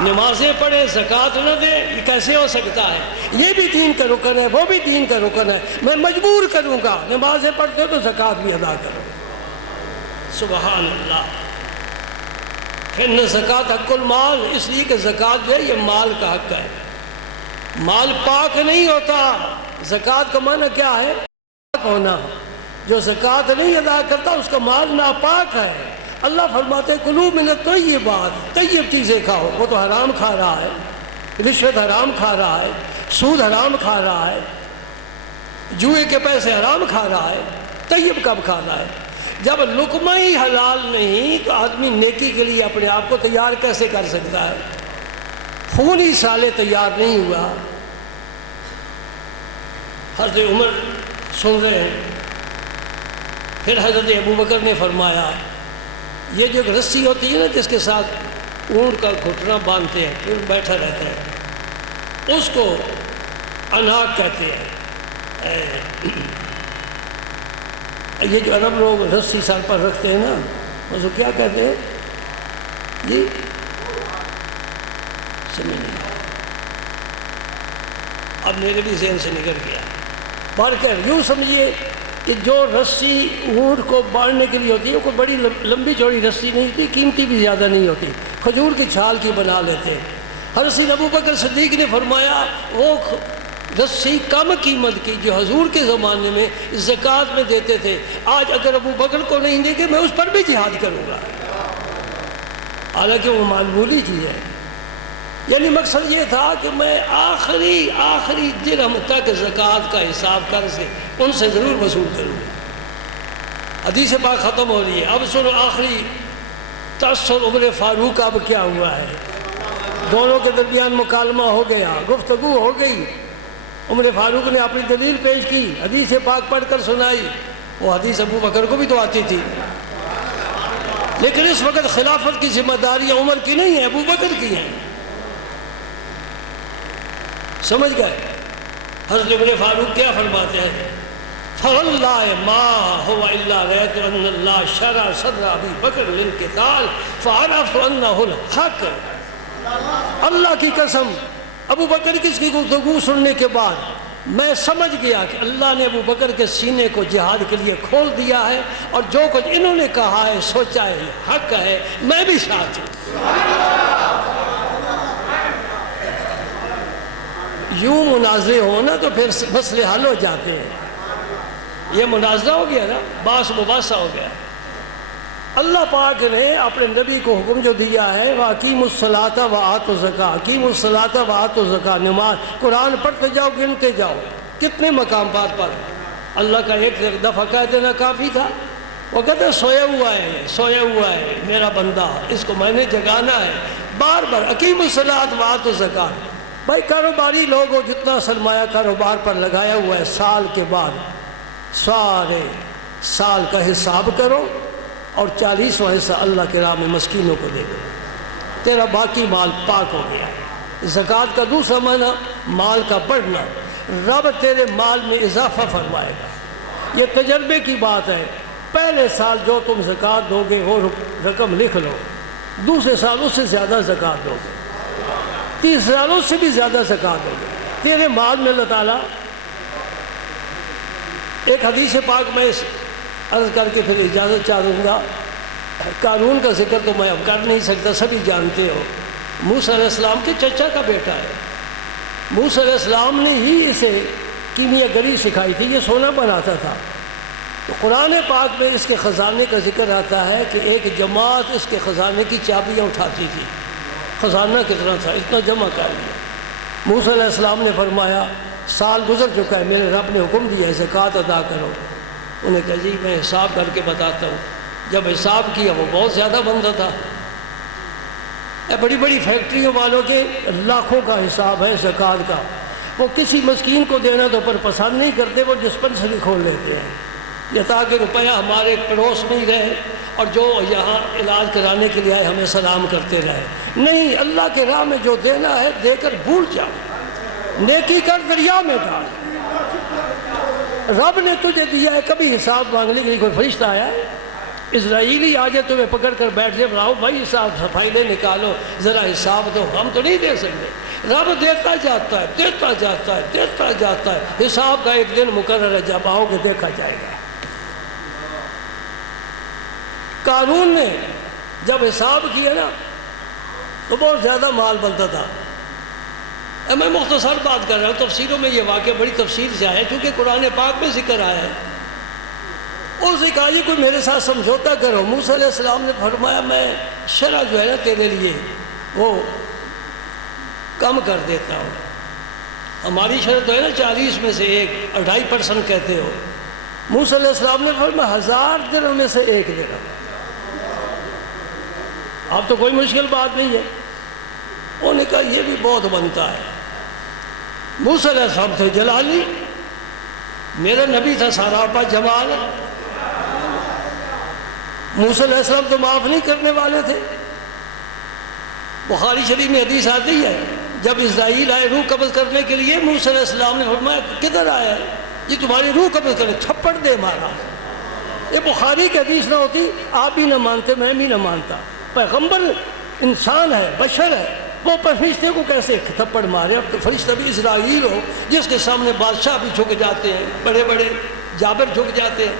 نمازیں پڑھے زکوٰۃ نہ دے، یہ کیسے ہو سکتا ہے؟ یہ بھی دین کا رکن ہے، وہ بھی دین کا رکن ہے، میں مجبور کروں گا نمازیں پڑھتے ہو تو زکوٰۃ بھی ادا کرو۔ سبحان اللہ۔ پھر زکوٰۃ حق المال، اس لیے کہ زکوٰۃ جو ہے یہ مال کا حق ہے، مال پاک نہیں ہوتا۔ زکوٰۃ کا معنی کیا ہے؟ پاک ہونا۔ جو زکوٰۃ نہیں ادا کرتا اس کا مال ناپاک ہے۔ اللہ فرماتے کلوا من الطیبات، طیب چیزیں کھاؤ۔ وہ تو حرام کھا رہا ہے، رشوت حرام کھا رہا ہے، سود حرام کھا رہا ہے، جوئے کے پیسے حرام کھا رہا ہے، طیب کب کھا رہا ہے؟ جب لقمہ ہی حلال نہیں تو آدمی نیکی کے لیے اپنے آپ کو تیار کیسے کر سکتا ہے؟ خون ہی سالے تیار نہیں ہوا۔ حضرت عمر سن رہے ہیں، پھر حضرت ابوبکر نے فرمایا یہ جو رسی ہوتی ہے نا جس کے ساتھ اونٹ کا گھٹنا باندھتے ہیں پھر بیٹھا رہتا ہے، اس کو اناق کہتے ہیں۔ یہ جو عرب لوگ رسی سر پر رکھتے ہیں نا اس کو کیا کہتے ہیں جی؟ سمجھ نہیں، اب میرے بھی ذہن سے نکل گیا۔ بار کر یوں سمجھیے کہ جو رسی اونٹ کو باندھنے کے لیے ہوتی ہے وہ کوئی بڑی لمبی چوڑی رسی نہیں ہوتی، قیمتی بھی زیادہ نہیں ہوتی، کھجور کی چھال کی بنا لیتے ہیں۔ حضرت ابوبکر صدیق نے فرمایا وہ رسی کم قیمت کی جو حضور کے زمانے میں زکوٰۃ میں دیتے تھے، آج اگر ابوبکر کو نہیں دیں گے میں اس پر بھی جہاد کروں گا، حالانکہ وہ معمولی چیز ہے۔ یعنی مقصد یہ تھا کہ میں آخری درہم تک زکوٰۃ کا حساب کر سے ان سے ضرور وصول کروں گا۔ حدیث پاک ختم ہو رہی ہے، اب سنو آخری تأثر عمر فاروق اب کیا ہوا ہے۔ دونوں کے درمیان مکالمہ ہو گیا، گفتگو ہو گئی، عمر فاروق نے اپنی دلیل پیش کی، حدیث پاک پڑھ کر سنائی۔ وہ حدیث ابو بکر کو بھی تو آتی تھی، لیکن اس وقت خلافت کی ذمہ داریاں عمر کی نہیں ہیں، ابو بکر کی ہیں۔ سمجھ گئے؟ حضرت عمر فاروق کیا فرماتے ہیں؟ فواللہ ما هو الا رأيت ان اللہ شرع صدر ابی بکر للقتال فعرفت انه الحق۔ اللہ کی قسم، ابو بکر کی اس کی گفتگو سننے کے بعد میں سمجھ گیا کہ اللہ نے ابو بکر کے سینے کو جہاد کے لیے کھول دیا ہے، اور جو کچھ انہوں نے کہا ہے سوچا ہے حق ہے، میں بھی ساتھ ہوں۔ یوں مناظرے ہو نا تو پھر مسئلے حل ہو جاتے ہیں۔ یہ مناظرہ ہو گیا نا، باس مباحثہ ہو گیا۔ اللہ پاک نے اپنے نبی کو حکم جو دیا ہے وَأَقِیمُوا الصَّلَاةَ وَآتُوا الزَّکَاةَ، اقیموا الصَّلَاةَ وَآتُوا الزَّکَاةَ، نماز قرآن پڑھتے جاؤ، گنتے جاؤ۔ کتنے مقامات پر اللہ کا ایک دفعہ کہہ دینا کافی تھا؟ وہ کہتے ہیں سویا ہوا ہے میرا بندہ، اس کو میں نے جگانا ہے۔ بار بار اقیموا الصَّلَاةَ وَآتُوا الزَّکَاةَ۔ بھائی کاروباری لوگ ہو، جتنا سرمایہ کاروبار پر لگایا ہوا ہے سال کے بعد سارے سال کا حساب کرو اور 40واں حصہ اللہ کے راہ میں مسکینوں کو دے دو، تیرا باقی مال پاک ہو گیا ہے۔ زکوٰۃ کا دوسرا معنی مال کا بڑھنا، رب تیرے مال میں اضافہ فرمائے گا۔ یہ تجربے کی بات ہے، پہلے سال جو تم زکوٰۃ دو گے وہ رقم لکھ لو، دوسرے سال اس سے زیادہ زکوٰۃ دو گے، تیسرے سال اس سے بھی زیادہ زکوٰۃ دو گے، تیرے مال میں اللہ تعالیٰ۔ ایک حدیث پاک میں عرض کر کے پھر اجازت چاہوں گا۔ قارون کا ذکر تو میں اب کر نہیں سکتا، سبھی جانتے ہو، موسیٰ علیہ السلام کے چچا کا بیٹا ہے۔ موسیٰ علیہ السلام نے ہی اسے کیمیا گری سکھائی تھی، یہ سونا بناتا تھا۔ تو قرآن پاک میں اس کے خزانے کا ذکر آتا ہے کہ ایک جماعت اس کے خزانے کی چابیاں اٹھاتی تھی۔ خزانہ کتنا تھا، اتنا جمع کر لیا۔ موسیٰ علیہ السلام نے فرمایا سال گزر چکا ہے، میرے رب نے حکم دیا ہے زکوٰۃ ادا کرو۔ انہیں کہا جی میں حساب کر کے بتاتا ہوں۔ جب حساب کیا وہ بہت زیادہ بندہ تھا، بڑی بڑی فیکٹریوں والوں کے لاکھوں کا حساب ہے زکوٰۃ کا۔ وہ کسی مسکین کو دینا تو پر پسند نہیں کرتے، وہ ڈسپنسری کھول لیتے ہیں یا تاکہ روپیہ ہمارے پڑوس میں ہی رہے اور جو یہاں علاج کرانے کے لیے آئے ہمیں سلام کرتے رہے۔ نہیں، اللہ کے راہ میں جو دینا ہے دے کر بھول جاؤ، نیکی کر دریا میں ڈال. رب نے تجھے دیا ہے, کبھی حساب مانگنے کے لیے کوئی فرشتہ آیا ہے؟ اسرائیلی آ جائے تمہیں پکڑ کر بیٹھ جائے, بناؤ بھائی حساب صفائی لے نکالو, ذرا حساب دو, ہم تو نہیں دے سکتے. رب دیتا جاتا ہے, دیتا جاتا ہے, دیتا جاتا ہے. حساب کا ایک دن مقرر ہے, جب آؤ گے دیکھا جائے گا. قارون نے جب حساب کیا نا تو بہت زیادہ مال بنتا تھا. میں مختصر بات کر رہا ہوں, تفسیروں میں یہ واقعہ بڑی تفصیل سے آیا ہے کیونکہ قرآن پاک میں ذکر آیا ہے. اس نے کہا یہ کوئی میرے ساتھ سمجھوتا کرو. موسیٰ علیہ السلام نے فرمایا میں شرح جو ہے نا تیرے لیے وہ کم کر دیتا ہوں. ہماری شرح تو ہے نا 40 میں سے 2.5% کہتے ہو. موسیٰ علیہ السلام نے فرمایا 1000 درہم میں سے 1 درہم. اب تو کوئی مشکل بات نہیں ہے. انہوں نے کہا یہ بھی بہت بنتا ہے. موسیٰ علیہ السلام تھے جلالی, میرا نبی تھا سراپا جمال. موسیٰ علیہ السلام تو معاف نہیں کرنے والے تھے. بخاری شریف میں حدیث آتی ہے جب اسرائیل آئے روح قبض کرنے کے لیے, موسیٰ علیہ السلام نے فرمایا کدھر آیا ہے یہ تمہاری روح قبض کرنے, تھپڑ دے مارا. یہ بخاری کی حدیث نہ ہوتی آپ بھی نہ مانتے, میں بھی نہ مانتا. پیغمبر انسان ہے, بشر ہے, وہ فرشتے کو کیسے تھپڑ مارے؟ اب فرشتہ بھی اسرائیل ہو جس کے سامنے بادشاہ بھی جھک جاتے ہیں, بڑے بڑے جابر جھک جاتے ہیں.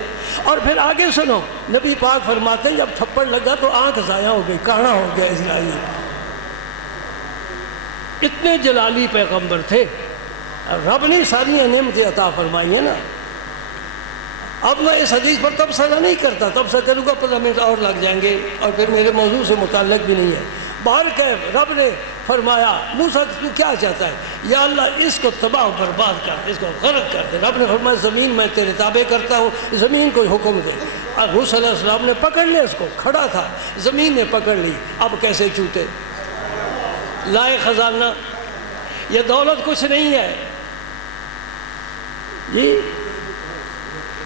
اور پھر آگے سنو, نبی پاک فرماتے ہیں جب تھپڑ لگا تو آنکھ ضائع ہو گئی, کانا ہو گیا اسرائیل. اتنے جلالی پیغمبر تھے. رب نے ساری نعمتیں عطا فرمائی ہیں نا. اب میں اس حدیث پر تبصرہ نہیں کرتا, تبصرہ کروں گا 15 منٹ اور لگ جائیں گے اور پھر میرے موضوع سے متعلق بھی نہیں ہے. بہرکیف رب نے فرمایا موسیٰ تو کیا چاہتا ہے؟ یا اللہ اس کو تباہ و برباد کر دے, اس کو غرق کر دے. رب نے فرمایا زمین میں تیرے تابع کرتا ہوں, زمین کو حکم دے. اور موسیٰ علیہ السلام نے پکڑ لیا, اس کو کھڑا تھا, زمین نے پکڑ لی. اب کیسے چوٹے؟ لائے خزانہ. یہ دولت کچھ نہیں ہے جی,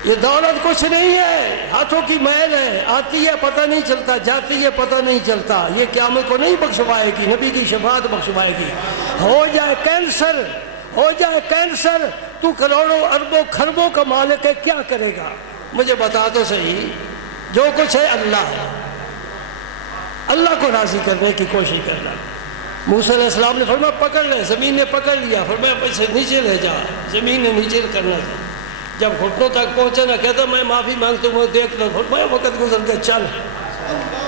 یہ دولت کچھ نہیں ہے, ہاتھوں کی میل ہے, آتی ہے پتہ نہیں چلتا, جاتی ہے پتہ نہیں چلتا. یہ قیامت کو نہیں بخشوائے گی, نبی کی شفاعت بخشوائے گی. ہو جائے کینسر, ہو جائے کینسر, تو کروڑوں اربوں خربوں کا مالک ہے, کیا کرے گا؟ مجھے بتا تو صحیح. جو کچھ ہے اللہ کو راضی کرنے کی کوشش کرنا. موسیٰ علیہ السلام نے فرمایا پکڑ لے, زمین نے پکڑ لیا. فرمایا اسے نیچے لے جا, زمین نے نیچے کرنا تھا. جب گھٹنوں تک پہنچا نہ کہتا میں معافی مانگتا ہوں, دیکھ لو. فرمایا وقت گزر گیا, چل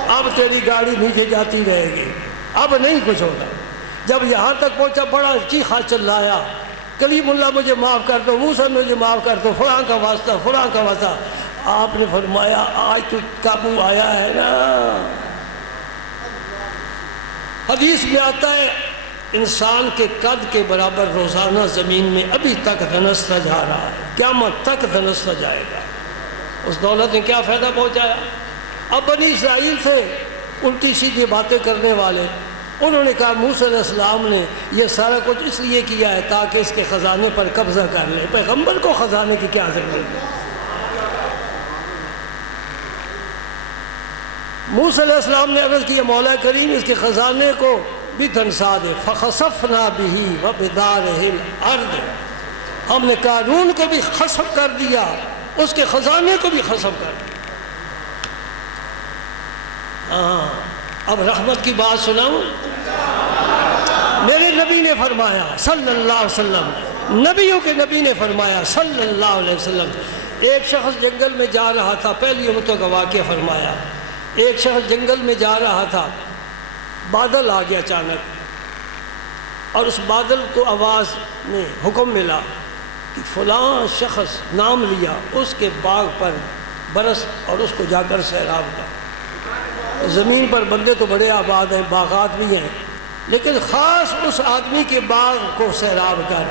اب تیری گاڑی نیچے جاتی رہے گی, اب نہیں کچھ ہوگا. جب یہاں تک پہنچا بڑا چیخا چلایا, کلیم اللہ مجھے معاف کر دو, موسیٰ مجھے معاف کر دو, فلاں کا واسطہ, فلاں کا واسطہ. آپ نے فرمایا آج تو قابو آیا ہے نا. حدیث میں آتا ہے انسان کے قد کے برابر روزانہ زمین میں ابھی تک دھنستا جا رہا ہے, قیامت تک دھنستا جائے گا. اس دولت نے کیا فائدہ پہنچایا؟ اب بنی اسرائیل تھے الٹی سیدھی باتیں کرنے والے. انہوں نے کہا موسیٰ علیہ السلام نے یہ سارا کچھ اس لیے کیا ہے تاکہ اس کے خزانے پر قبضہ کر لے. پیغمبر کو خزانے کی کیا ضرورت ہے؟ موسیٰ علیہ السلام نے عرض کیا مولا کریم اس کے خزانے کو بھی دھنسا دے. فخسفنا به وبداره الارض, ہم نے قارون کو بھی خسف کر دیا, اس کے خزانے کو بھی خسف کر دیا. اب رحمت کی بات سناؤں. میرے نبی نے فرمایا صلی اللہ علیہ وسلم, نبیوں کے نبی نے فرمایا صلی اللہ علیہ وسلم, ایک شخص جنگل میں جا رہا تھا. پہلی امتوں کا واقعہ فرمایا. ایک شخص جنگل میں جا رہا تھا, بادل آ گیا اچانک, اور اس بادل کو آواز میں حکم ملا کہ فلاں شخص نام لیا, اس کے باغ پر برس اور اس کو جا کر سیراب کر. زمین پر بندے تو بڑے آباد ہیں, باغات بھی ہیں, لیکن خاص اس آدمی کے باغ کو سیراب کر.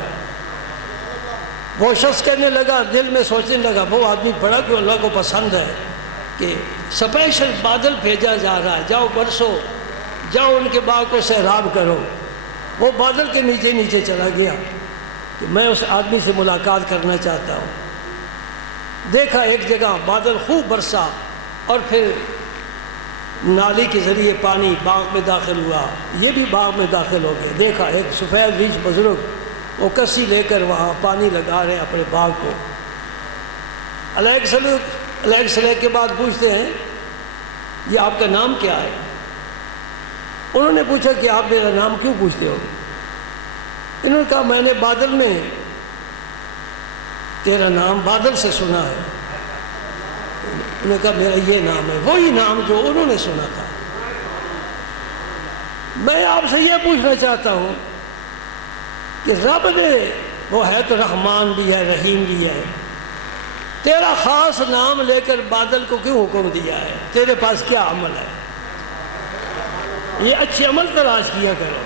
وہ شخص کہنے لگا, دل میں سوچنے لگا وہ آدمی بڑا کہ اللہ کو پسند ہے کہ سپیشل بادل بھیجا جا رہا ہے, جاؤ برسو, جاؤ ان کے باغ کو سیراب کرو. وہ بادل کے نیچے نیچے چلا گیا کہ میں اس آدمی سے ملاقات کرنا چاہتا ہوں. دیکھا ایک جگہ بادل خوب برسا اور پھر نالی کے ذریعے پانی باغ میں داخل ہوا, یہ بھی باغ میں داخل ہو گئے. دیکھا ایک سفید ریچھ بزرگ وہ کسی لے کر وہاں پانی لگا رہے ہیں اپنے باغ کو۔ علیہ سلیک کے بعد پوچھتے ہیں یہ آپ کا نام کیا ہے؟ انہوں نے پوچھا کہ آپ میرا نام کیوں پوچھتے ہو؟ انہوں نے کہا میں نے بادل میں تیرا نام بادل سے سنا ہے۔ انہوں نے کہا میرا یہ نام ہے، وہی نام جو انہوں نے سنا تھا۔ میں آپ سے یہ پوچھنا چاہتا ہوں کہ رب نے، وہ ہے تو رحمان بھی ہے رحیم بھی ہے، تیرا خاص نام لے کر بادل کو کیوں حکم دیا ہے؟ تیرے پاس کیا عمل ہے؟ یہ اچھے عمل تلاش کیا کرو۔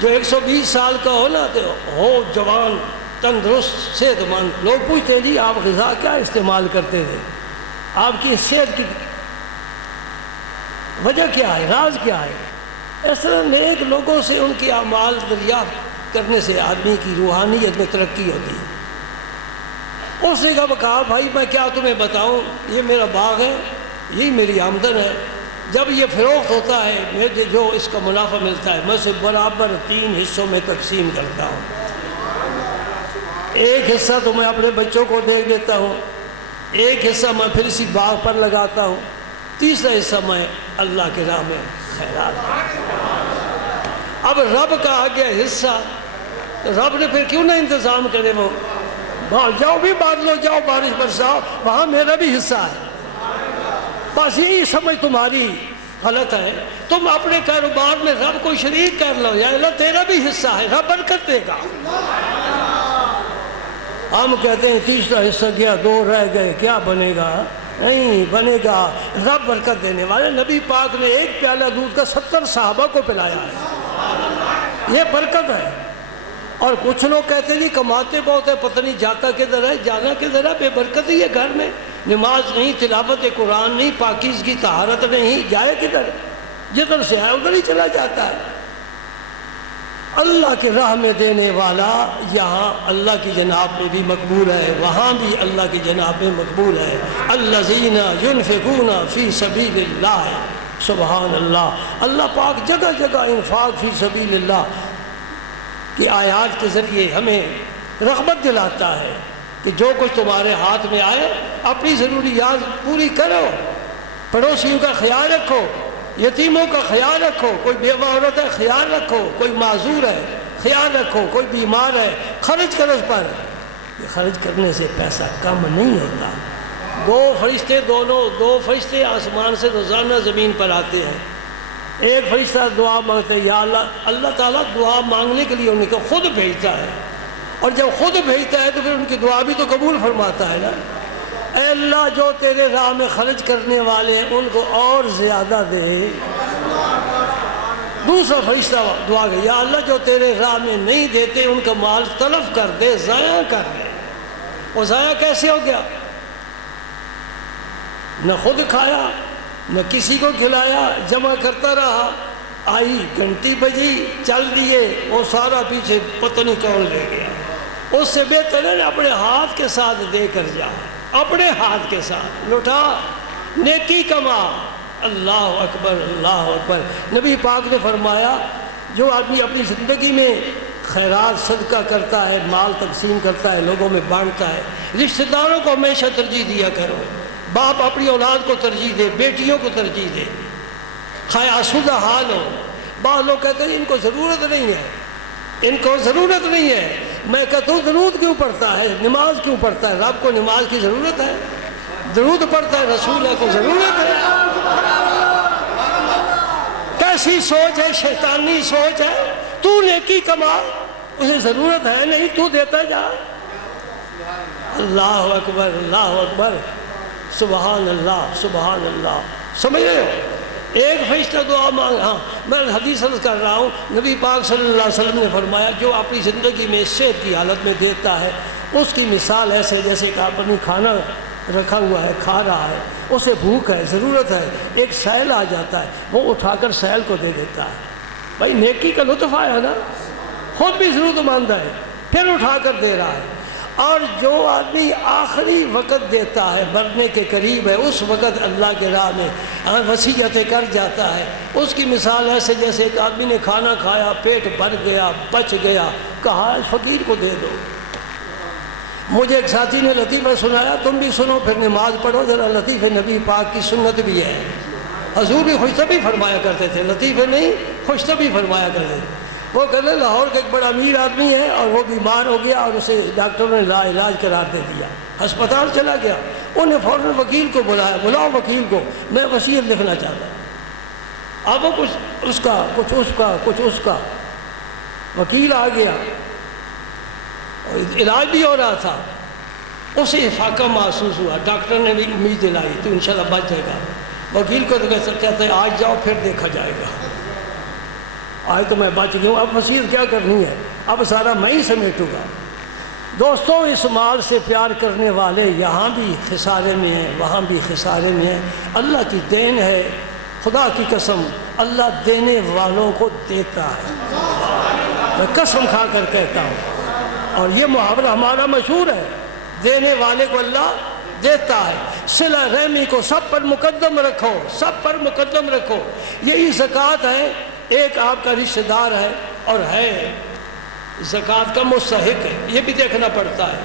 جو 120 سال کا ہو نا تو ہو جوان تندرست صحت مند، لوگ پوچھتے ہیں جی آپ غذا کیا استعمال کرتے تھے، آپ کی صحت کی وجہ کیا ہے، راز کیا ہے؟ اس طرح نیک لوگوں سے ان کی اعمال دریافت کرنے سے آدمی کی روحانیت میں ترقی ہوتی ہے۔ اس نے کہا بھائی میں کیا تمہیں بتاؤں، یہ میرا باغ ہے، یہی میری آمدن ہے، جب یہ فروخت ہوتا ہے مجھے جو اس کا منافع ملتا ہے میں اسے برابر 3 حصوں میں تقسیم کرتا ہوں۔ ایک حصہ تو میں اپنے بچوں کو دے دیتا ہوں، ایک حصہ میں پھر اسی باغ پر لگاتا ہوں، تیسرا حصہ میں اللہ کے راہ میں خیرات۔ اب رب کا آ گیا حصہ، رب نے پھر کیوں نہ انتظام کرے، وہ جاؤ بھی بادلو جاؤ بارش برساؤ، وہاں میرا بھی حصہ ہے۔ بس یہی سمجھ تمہاری غلط ہے، تم اپنے کاروبار میں رب کو شریک کر لو، یا اللہ تیرا بھی حصہ ہے، رب برکت دے گا۔ ہم کہتے ہیں تیسرا حصہ گیا 2 رہ گئے، کیا بنے گا؟ نہیں بنے گا، رب برکت دینے والے۔ نبی پاک نے 1 پیالہ دودھ کا 70 صحابہ کو پلایا ہے، یہ برکت ہے۔ اور کچھ لوگ کہتے ہیں جی کماتے بہت ہے، پتہ نہیں جاتا کدھر ہے، جانا کدھر ہے، بے برکت ہی ہے گھر میں، نماز نہیں، تلاوت قرآن نہیں، پاکیزگی طہارت نہیں، جائے کدھر؟ جدھر سے آئے ادھر ہی چلا جاتا ہے۔ اللہ کی راہ میں دینے والا یہاں اللہ کی جناب میں بھی مقبول ہے، وہاں بھی اللہ کی جناب میں مقبول ہے۔ الذین ينفقون فی سبیل اللہ، سبحان اللہ۔ اللہ پاک جگہ جگہ انفاق فی سبیل اللہ کی آیات کے ذریعے ہمیں رغبت دلاتا ہے کہ جو کچھ تمہارے ہاتھ میں آئے اپنی ضروریات پوری کرو، پڑوسیوں کا خیال رکھو، یتیموں کا خیال رکھو، کوئی بیوہ عورت ہے خیال رکھو، کوئی معذور ہے خیال رکھو، کوئی بیمار ہے خرچ کرو اس پر۔ یہ خرچ کرنے سے پیسہ کم نہیں ہوتا۔ 2 فرشتے آسمان سے روزانہ زمین پر آتے ہیں، ایک فرشتہ دعا مانگتے ہیں یا اللہ، اللہ تعالیٰ دعا مانگنے کے لیے ان کو خود بھیجتا ہے، اور جب خود بھیجتا ہے تو پھر ان کی دعا بھی تو قبول فرماتا ہے نا۔ اے اللہ جو تیرے راہ میں خرچ کرنے والے ہیں ان کو اور زیادہ دے۔ دوسرا فرشتہ دعا کہ یا اللہ جو تیرے راہ میں نہیں دیتے ان کا مال تلف کر دے، ضائع کر دے۔ وہ ضائع کیسے ہو گیا؟ نہ خود کھایا نہ کسی کو کھلایا، جمع کرتا رہا، آئی گھنٹی بجی چل دیے، وہ سارا پیچھے پتہ نہیں کون لے گیا۔ اس سے بہتر ہے اپنے ہاتھ کے ساتھ دے کر جا، اپنے ہاتھ کے ساتھ لوٹا، نیکی کما۔ اللہ اکبر اللہ اکبر۔ نبی پاک نے فرمایا جو آدمی اپنی زندگی میں خیرات صدقہ کرتا ہے، مال تقسیم کرتا ہے، لوگوں میں بانٹتا ہے، رشتہ داروں کو ہمیشہ ترجیح دیا کرو۔ باپ اپنی اولاد کو ترجیح دے، بیٹیوں کو ترجیح دے، خواہ آسودہ حال ہو۔ بعض لوگ کہتے ہیں ان کو ضرورت نہیں ہے، ان کو ضرورت نہیں ہے۔ میں کہتا ہوں درود کیوں پڑھتا ہے، نماز کیوں پڑھتا ہے؟ رب کو نماز کی ضرورت ہے؟ درود پڑھتا ہے رسول کو ضرورت ہے؟ کیسی سوچ ہے، شیطانی سوچ ہے۔ تو نیکی کما، اسے ضرورت ہے نہیں، تو دیتا جا۔ اللہ اکبر اللہ اکبر، سبحان اللہ سبحان اللہ۔ سمجھ رہے ہو؟ ایک فرشتہ دعا مانگ، ہاں میں حدیث عرض کر رہا ہوں، نبی پاک صلی اللہ علیہ وسلم نے فرمایا جو اپنی زندگی میں صحت کی حالت میں دیتا ہے اس کی مثال ایسے جیسے کہ آپ نے کھانا رکھا ہوا ہے، کھا رہا ہے، اسے بھوک ہے، ضرورت ہے، ایک سائل آ جاتا ہے، وہ اٹھا کر سائل کو دے دیتا ہے۔ بھائی نیکی کا لطف آیا نا، خود بھی ضرورت مند ہے، پھر اٹھا کر دے رہا ہے۔ اور جو آدمی آخری وقت دیتا ہے، مرنے کے قریب ہے، اس وقت اللہ کے راہ میں وصیتیں کر جاتا ہے، اس کی مثال ایسے جیسے ایک آدمی نے کھانا کھایا، پیٹ بھر گیا، بچ گیا، کہا فقیر کو دے دو۔ مجھے ایک ساتھی نے لطیفہ سنایا، تم بھی سنو پھر نماز پڑھو ذرا، لطیفہ نبی پاک کی سنت بھی ہے، حضور بھی خوشطبی فرمایا کرتے تھے، لطیفہ نہیں خوشطبی فرمایا کرتے تھے۔ وہ کہتے لاہور کا ایک بڑا امیر آدمی ہے اور وہ بیمار ہو گیا اور اسے ڈاکٹروں نے علاج قرار دے دیا، ہسپتال چلا گیا، انہیں فوراً وکیل کو بلایا، بلاؤ وکیل کو، میں وصیت لکھنا چاہتا ہوں۔ اب وہ کچھ اس کا کچھ اس کا کچھ اس کا، وکیل آ گیا، علاج بھی ہو رہا تھا، اسے افاقہ محسوس ہوا، ڈاکٹر نے بھی امید دلائی تو انشاءاللہ بچ جائے گا۔ وکیل کو تو کہتے ہیں آج جاؤ پھر دیکھا جائے گا، آج تو میں بچ گیا ہوں، اب وصیت کیا کرنی ہے، اب سارا میں ہی سمیٹوں گا۔ دوستوں، اس مال سے پیار کرنے والے یہاں بھی خسارے میں ہیں، وہاں بھی خسارے میں ہیں۔ اللہ کی دین ہے، خدا کی قسم، اللہ دینے والوں کو دیتا ہے، میں قسم کھا کر کہتا ہوں، اور یہ محاورہ ہمارا مشہور ہے، دینے والے کو اللہ دیتا ہے۔ صلہ رحمی کو سب پر مقدم رکھو، سب پر مقدم رکھو، یہی زکوٰۃ ہے۔ ایک آپ کا رشتہ دار ہے اور ہے زکوٰۃ کا مستحق ہے، یہ بھی دیکھنا پڑتا ہے،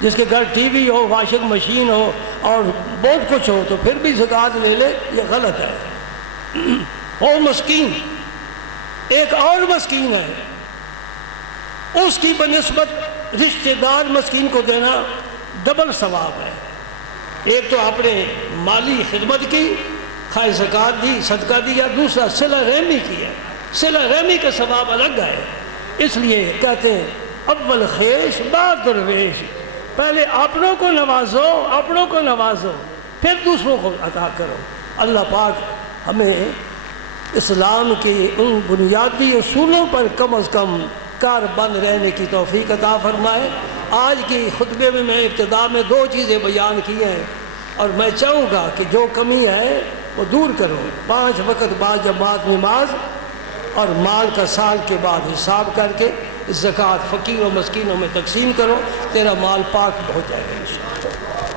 جس کے گھر ٹی وی ہو، واشنگ مشین ہو اور بہت کچھ ہو تو پھر بھی زکوٰۃ لے لے، یہ غلط ہے۔ وہ مسکین، ایک اور مسکین ہے، اس کی بنسبت رشتہ دار مسکین کو دینا ڈبل ثواب ہے۔ ایک تو آپ نے مالی خدمت کی، خواہ زکوٰۃ دی، صدقہ دیا، دوسرا صلہ رحمی کی ہے، صلہ رحمی کا ثواب الگ ہے۔ اس لیے کہتے ہیں اول خیش بعد درویش، پہلے اپنوں کو نوازو، اپنوں کو نوازو، پھر دوسروں کو عطا کرو۔ اللہ پاک ہمیں اسلام کے ان بنیادی اصولوں پر کم از کم کار بند رہنے کی توفیق عطا فرمائے۔ آج کی خطبے میں ابتدا میں 2 چیزیں بیان کی ہیں اور میں چاہوں گا کہ جو کمی ہے وہ دور کرو۔ 5 وقت بعد جماعت نماز اور مال کا سال کے بعد حساب کر کے زکوٰۃ فقیر و مسکینوں میں تقسیم کرو، تیرا مال پاک ہو جائے گا انشاءاللہ۔